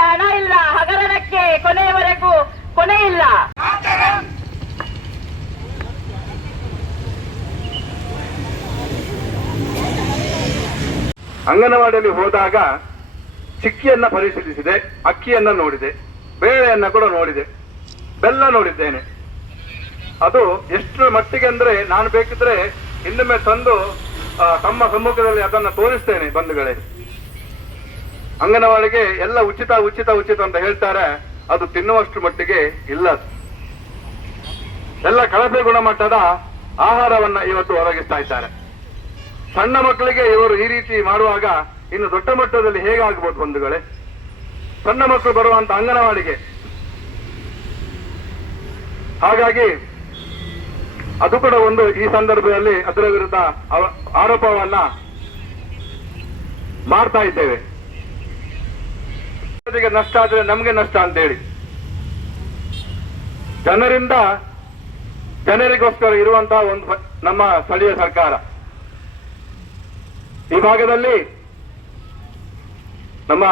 ಹಣ ಇಲ್ಲ, ಹಗರಣಕ್ಕೆ ಕೊನೆಯವರೆಗೂ ಕೊನೆ ಇಲ್ಲ. ಅಂಗನವಾಡಿಯಲ್ಲಿ ಹೋದಾಗ ಚಿಕ್ಕಿಯನ್ನ ಪರಿಶೀಲಿಸಿದೆ, ಅಕ್ಕಿಯನ್ನ ನೋಡಿದೆ, ಬೇಳೆಯನ್ನ ಕೂಡ ನೋಡಿದೆ, ಬೆಲ್ಲ ನೋಡಿದ್ದೇನೆ. ಅದು ಎಷ್ಟು ಮಟ್ಟಿಗೆ ಅಂದ್ರೆ ನಾನು ಬೇಕಿದ್ರೆ ಇನ್ನೊಮ್ಮೆ ತಂದು ತಮ್ಮ ಸಮ್ಮುಖದಲ್ಲಿ ಅದನ್ನು ತೋರಿಸ್ತೇನೆ ಬಂಧುಗಳೇ. ಅಂಗನವಾಡಿಗೆ ಎಲ್ಲ ಉಚಿತ ಉಚಿತ ಉಚಿತ ಅಂತ ಹೇಳ್ತಾರೆ. ಅದು ತಿನ್ನುವಷ್ಟು ಮಟ್ಟಿಗೆ ಇಲ್ಲ ಎಲ್ಲ ಕಳಪೆ ಗುಣಮಟ್ಟದ ಆಹಾರವನ್ನ ಇವತ್ತು ಒದಗಿಸ್ತಾ ಇದ್ದಾರೆ. ಸಣ್ಣ ಮಕ್ಕಳಿಗೆ ಇವರು ಈ ರೀತಿ ಮಾಡುವಾಗ ಇನ್ನು ದೊಡ್ಡ ಮಟ್ಟದಲ್ಲಿ ಹೇಗಾಗಬಹುದು ಬಂಧುಗಳೇ? ಸಣ್ಣ ಮಕ್ಕಳು ಬರುವಂತ ಅಂಗನವಾಡಿಗೆ. ಹಾಗಾಗಿ ಅದು ಕೂಡ ಒಂದು ಈ ಸಂದರ್ಭದಲ್ಲಿ ಅದರ ವಿರುದ್ಧ ಆರೋಪವನ್ನ ಮಾಡ್ತಾ ಇದ್ದೇವೆ. ಜನರಿಗೆ ನಷ್ಟ ಆದ್ರೆ ನಮ್ಗೆ ನಷ್ಟ ಅಂತೇಳಿ. ಜನರಿಂದ ಜನರಿಗೋಸ್ಕರ ಇರುವಂತಹ ಒಂದು ನಮ್ಮ ಸ್ಥಳೀಯ ಸರ್ಕಾರ. ಈ ಭಾಗದಲ್ಲಿ ನಮ್ಮ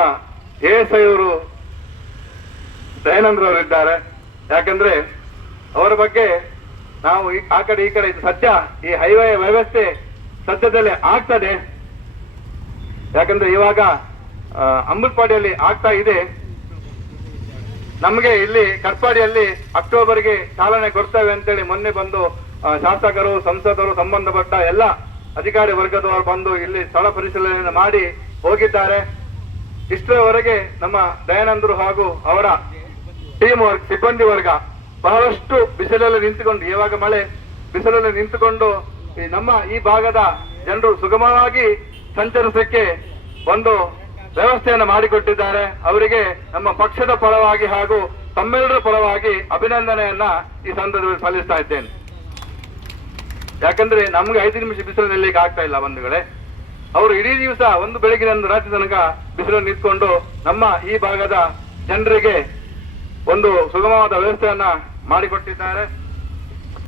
ಎಸ್ ಐ ಅವರು ದಯಾನಂದ್ರ ಅವರು ಇದ್ದಾರೆ ಯಾಕಂದ್ರೆ ಅವರ ಬಗ್ಗೆ ನಾವು ಆ ಕಡೆ ಈ ಕಡೆ ಇದು ಸದ್ಯ ಈ ಹೈವೇ ವ್ಯವಸ್ಥೆ ಸದ್ಯದಲ್ಲೇ ಆಗ್ತದೆ. ಯಾಕಂದ್ರೆ ಇವಾಗ ಅಮೃತ್ಪಾಡಿಯಲ್ಲಿ ಆಗ್ತಾ ಇದೆ. ನಮಗೆ ಇಲ್ಲಿ ಕಟ್ಪಾಡಿಯಲ್ಲಿ ಅಕ್ಟೋಬರ್ಗೆ ಚಾಲನೆ ಕೊಡ್ತೇವೆ ಅಂತೇಳಿ ಮೊನ್ನೆ ಬಂದು ಶಾಸಕರು, ಸಂಸದರು, ಸಂಬಂಧಪಟ್ಟ ಎಲ್ಲ ಅಧಿಕಾರಿ ವರ್ಗದವರು ಬಂದು ಇಲ್ಲಿ ಸ್ಥಳ ಪರಿಶೀಲನೆ ಮಾಡಿ ಹೋಗಿದ್ದಾರೆ. ಇಷ್ಟರವರೆಗೆ ನಮ್ಮ ದಯಾನಂದರು ಹಾಗೂ ಅವರ ಟೀಮ್ ವರ್ಕ್ ಸಿಬ್ಬಂದಿ ವರ್ಗ ಬಹಳಷ್ಟು ಬಿಸಿಲಲ್ಲಿ ನಿಂತುಕೊಂಡು ಯಾವಾಗ ಮಳೆ ಬಿಸಿಲಲ್ಲಿ ನಿಂತುಕೊಂಡು ನಮ್ಮ ಈ ಭಾಗದ ಜನರು ಸುಗಮವಾಗಿ ಸಂಚರಿಸಕ್ಕೆ ಒಂದು ವ್ಯವಸ್ಥೆಯನ್ನು ಮಾಡಿಕೊಟ್ಟಿದ್ದಾರೆ. ಅವರಿಗೆ ನಮ್ಮ ಪಕ್ಷದ ಪರವಾಗಿ ಹಾಗೂ ತಮ್ಮೆಲ್ಲರ ಪರವಾಗಿ ಅಭಿನಂದನೆಯನ್ನ ಈ ಸಂದರ್ಭದಲ್ಲಿ ಸಲ್ಲಿಸ್ತಾ ಇದ್ದೇನೆ. ಯಾಕಂದ್ರೆ ನಮ್ಗೆ ಐದು ನಿಮಿಷ ಬಿಸಿಲು ನಿಲ್ಲಿಕ್ಕೆ ಆಗ್ತಾ ಇಲ್ಲ ಬಂಧುಗಳೇ. ಅವರು ಇಡೀ ದಿವಸ ಒಂದು ಬೆಳಗಿನ ರಾತ್ರಿ ತನಕ ಬಿಸಿಲು ನಿಂತ್ಕೊಂಡು ನಮ್ಮ ಈ ಭಾಗದ ಜನರಿಗೆ ಒಂದು ಸುಗಮವಾದ ವ್ಯವಸ್ಥೆಯನ್ನ ಮಾಡಿಕೊಟ್ಟಿದ್ದಾರೆ.